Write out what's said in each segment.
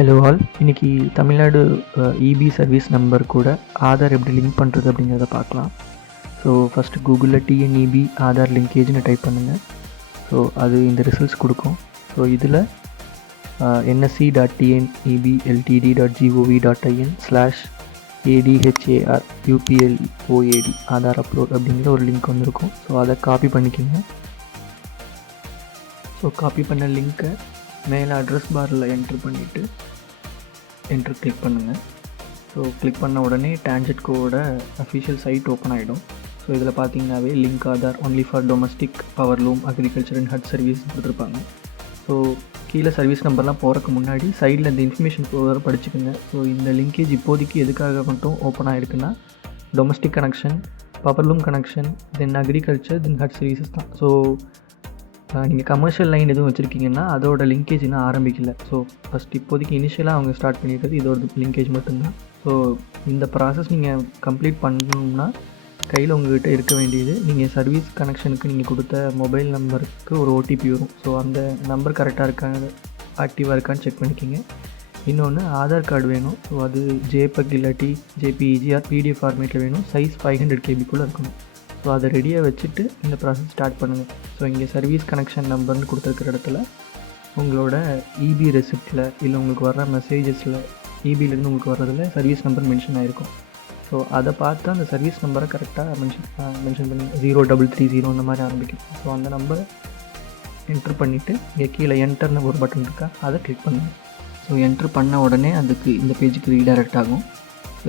Hello all, இன்றைக்கி Tamil Nadu EB service number கூட ஆதார் எப்படி லிங்க் பண்ணுறது அப்படிங்கிறத பார்க்கலாம். ஸோ ஃபஸ்ட்டு கூகுளில் டிஎன்இபி ஆதார் லிங்கேஜ்னு டைப் பண்ணுங்கள். ஸோ அது இந்த ரிசல்ட்ஸ் கொடுக்கும். ஸோ இதில் nsc.tnebltd.gov.in/adharupload ஆதார் அப்லோட் அப்படிங்கிற ஒரு லிங்க் வந்திருக்கும். ஸோ அதை காப்பி பண்ணிக்கோங்க. ஸோ காப்பி பண்ண லிங்க்கை மேலே அட்ரஸ் பாரில் என்ட்ரு பண்ணிவிட்டு என்ட்ரு கிளிக் பண்ணுங்கள். ஸோ கிளிக் பண்ண உடனே டான்ஜெட் கோவோட அஃபிஷியல் சைட் ஓப்பன் ஆகிடும். ஸோ இதில் பார்த்தீங்கன்னாவே link Aadhaar only for domestic power loom agriculture and hut service கொடுத்துருப்பாங்க. ஸோ கீழே சர்வீஸ் நம்பர்லாம் போகிறதுக்கு முன்னாடி சைடில் இந்த இன்ஃபர்மேஷன் போகிற படிச்சுக்கோங்க. ஸோ இந்த லிங்கேஜ் இப்போதைக்கு எதுக்காக மட்டும் ஓப்பன் ஆகிருக்குன்னா domestic connection, power loom connection, then agriculture, then hut services தான். ஸோ நீங்கள் கமர்ஷியல் லைன் எதுவும் வச்சுருக்கீங்கன்னா அதோட லிங்கேஜ் இன்னும் ஆரம்பிக்கல. ஸோ ஃபஸ்ட் இப்போதைக்கு இனிஷியலாக அவங்க ஸ்டார்ட் பண்ணியிருக்கிறது இதோட லிங்கேஜ் மட்டும்தான். ஸோ இந்த ப்ராசஸ் நீங்கள் கம்ப்ளீட் பண்ணணும்னா கையில் உங்கள்கிட்ட இருக்க வேண்டியது, நீங்கள் சர்வீஸ் கனெக்ஷனுக்கு நீங்கள் கொடுத்த மொபைல் நம்பருக்கு ஒரு ஓடிபி வரும். ஸோ அந்த நம்பர் கரெக்டாக இருக்காங்க, ஆக்டிவாக இருக்கான்னு செக் பண்ணிக்கிங்க. இன்னொன்று ஆதார் கார்டு வேணும். ஸோ அது ஜேபக் இல்லாட்டி ஜேபிஇஜி ஆர் பிடிஎஃப் ஃபார்மேட்டில் வேணும். சைஸ் 500 KB இருக்கணும். ஸோ அதை ரெடியாக வச்சுட்டு இந்த ப்ராசஸ் ஸ்டார்ட் பண்ணுங்கள். ஸோ இங்கே சர்வீஸ் கனெக்ஷன் நம்பர்னு கொடுத்துருக்கிற இடத்துல உங்களோட இபி ரெசிப்டில் இல்லை உங்களுக்கு வர்ற மெசேஜஸில் இபிலேருந்து உங்களுக்கு வர்றதில் சர்வீஸ் நம்பர் மென்ஷன் ஆகிருக்கும். ஸோ அதை பார்த்து அந்த சர்வீஸ் நம்பரை கரெக்டாக மென்ஷன் பண்ணி 0330 அந்த மாதிரி ஆரம்பிக்கும். ஸோ அந்த நம்பரை என்ட்ரு பண்ணிவிட்டு இங்கே கீழே என்டர்னு ஒரு பட்டன் இருக்கா, அதை கிளிக் பண்ணுங்கள். ஸோ என்ட்ரு பண்ண உடனே அதுக்கு இந்த பேஜுக்கு ரீடைரக்ட் ஆகும்.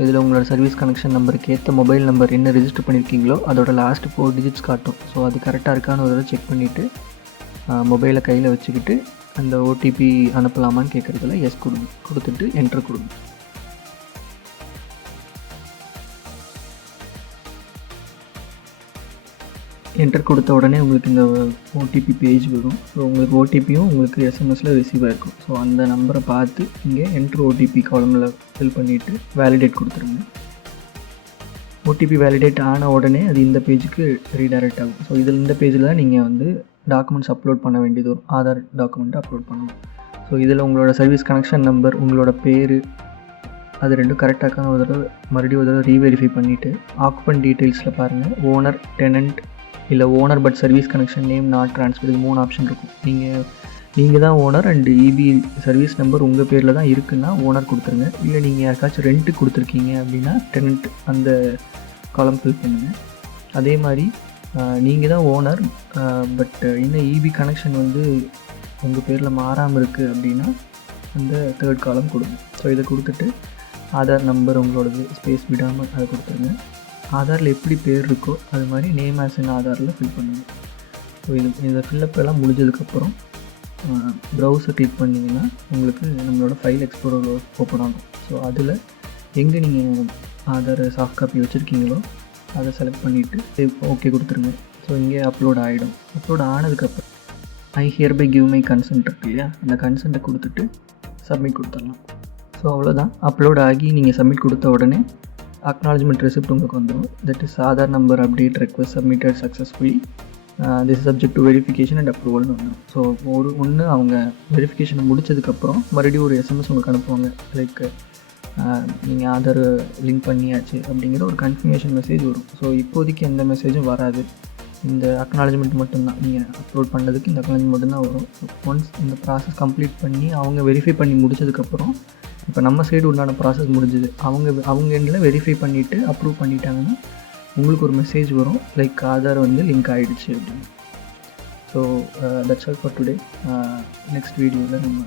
இதில் உங்களோட சர்வீஸ் கனெக்ஷன் நம்பருக்கு ஏற்ற மொபைல் நம்பர் என்ன ரெஜிஸ்டர் பண்ணியிருக்கீங்களோ அதோட லாஸ்ட் 4 டிஜிட்ஸ் காட்டும். ஸோ அது கரெக்டாக இருக்கான்னு ஒரு தடவை செக் பண்ணிவிட்டு மொபைலை கையில் வச்சுக்கிட்டு அந்த ஓடிபி அனுப்பலாமான்னு கேட்குறதுல எஸ் கொடுத்துட்டு என்ட்ரு கொடுங்க. என்டர் கொடுத்த உடனே உங்களுக்கு இந்த ஓடிபி பேஜ் வரும். ஸோ உங்களுக்கு ஓடிபியும் உங்களுக்கு எஸ்எம்எஸில் ரிசீவ் ஆகிருக்கும். ஸோ அந்த நம்பரை பார்த்து இங்கே என்ட்ரு ஓடிபி காலமில் ஃபில் பண்ணிவிட்டு வேலிடேட் கொடுத்துருங்க. ஓடிபி வேலிடேட் ஆன உடனே அது இந்த பேஜுக்கு ரீடைரக்ட் ஆகும். ஸோ இதில் இந்த பேஜில் தான் நீங்கள் டாக்குமெண்ட்ஸ் அப்லோட் பண்ண வேண்டியது வரும். ஆதார் டாக்குமெண்ட்டை அப்லோட் பண்ணணும். ஸோ இதில் உங்களோட சர்வீஸ் கனெக்ஷன் நம்பர், உங்களோட பேர், அது ரெண்டும் கரெக்டாக மறுபடியும் ஒரு தடவை ரீவெரிஃபை பண்ணிவிட்டு ஆக்குபென்ட் டீட்டெயில்ஸில் பாருங்கள், ஓனர், டெனண்ட் இல்லை owner but service connection name not transfer, இது 3 ஆப்ஷன் இருக்கும். நீங்கள் தான் owner and EB service number உங்கள் பேரில் தான் இருக்குன்னா ஓனர் கொடுத்துருங்க. இல்லை நீங்கள் யாருக்காச்சும் ரெண்ட்டு கொடுத்துருக்கீங்க அப்படின்னா டெனண்ட் அந்த காலம் ஃபில் பண்ணுங்கள். அதே மாதிரி நீங்கள் தான் ஓனர் பட் இன்னும் இபி கனெக்ஷன் உங்கள் பேரில் மாறாமல் இருக்குது அப்படின்னா அந்த 3rd காலம் கொடுங்க. ஸோ இதை கொடுத்துட்டு ஆதார் நம்பர் உங்களோடது ஸ்பேஸ் விடாமல் அதை கொடுத்துருங்க. ஆதாரில் எப்படி பேர் இருக்கோ அது மாதிரி நேம் ஆஸ் இன் ஆதாரில் ஃபில் பண்ணுங்கள். ஸோ இந்த ஃபில்லப் எல்லாம் முடிஞ்சதுக்கப்புறம் ப்ரௌசர் கிளிக் பண்ணிங்கன்னா உங்களுக்கு நம்மளோட ஃபைல் எக்ஸ்ப்ளோரர் ஓப்பன் ஆகும். ஸோ அதில் எங்கே நீங்கள் ஆதார் சாஃப்ட் காப்பி வச்சுருக்கீங்களோ அதை செலக்ட் பண்ணிவிட்டு ஓகே கொடுத்துருங்க. ஸோ இங்கே அப்லோட் ஆகிடும். அப்லோட் ஆனதுக்கப்புறம் I hereby give my consent இருக்கு இல்லையா, அந்த கன்சென்ட்டை கொடுத்துட்டு சப்மிட் கொடுத்துடலாம். ஸோ அவ்வளோதான். அப்லோட் ஆகி நீங்கள் சப்மிட் கொடுத்த உடனே அக்னாலஜ்மெண்ட் ரெசிப்ட் உங்களுக்கு வந்துடும். That is Aadhaar number update request submitted successfully, this is subject to verification and அப்ரூவல்னு வந்துடும். ஸோ ஒன்று அவங்க வெரிஃபிகேஷனை முடிச்சதுக்கப்புறம் மறுபடியும் ஒரு எஸ்எம்எஸ் உங்களுக்கு அனுப்புவாங்க. லைக் நீங்கள் ஆதார் லிங்க் பண்ணியாச்சு அப்படிங்கிற ஒரு கன்ஃபர்மேஷன் மெசேஜ் வரும். ஸோ இப்போதைக்கு எந்த மெசேஜும் வராது, இந்த அக்னாலஜ்மெண்ட் மட்டும்தான். நீங்கள் அப்லோட் பண்ணதுக்கு இந்த அக்னாலஜ்மெண்ட் மட்டும்தான் வரும். ஒன்ஸ் இந்த ப்ராசஸ் கம்ப்ளீட் பண்ணி அவங்க வெரிஃபை பண்ணி முடிச்சதுக்கப்புறம் இப்போ நம்ம சைடு உண்டான ப்ராசஸ் முடிஞ்சுது, அவங்க எண்டில் வெரிஃபை பண்ணிவிட்டு அப்ரூவ் பண்ணிட்டாங்கன்னா உங்களுக்கு ஒரு மெசேஜ் வரும் லைக் ஆதார் லிங்க் ஆகிடுச்சு அப்படின்னு. So that's all for today. Next வீடியோவில் நம்ம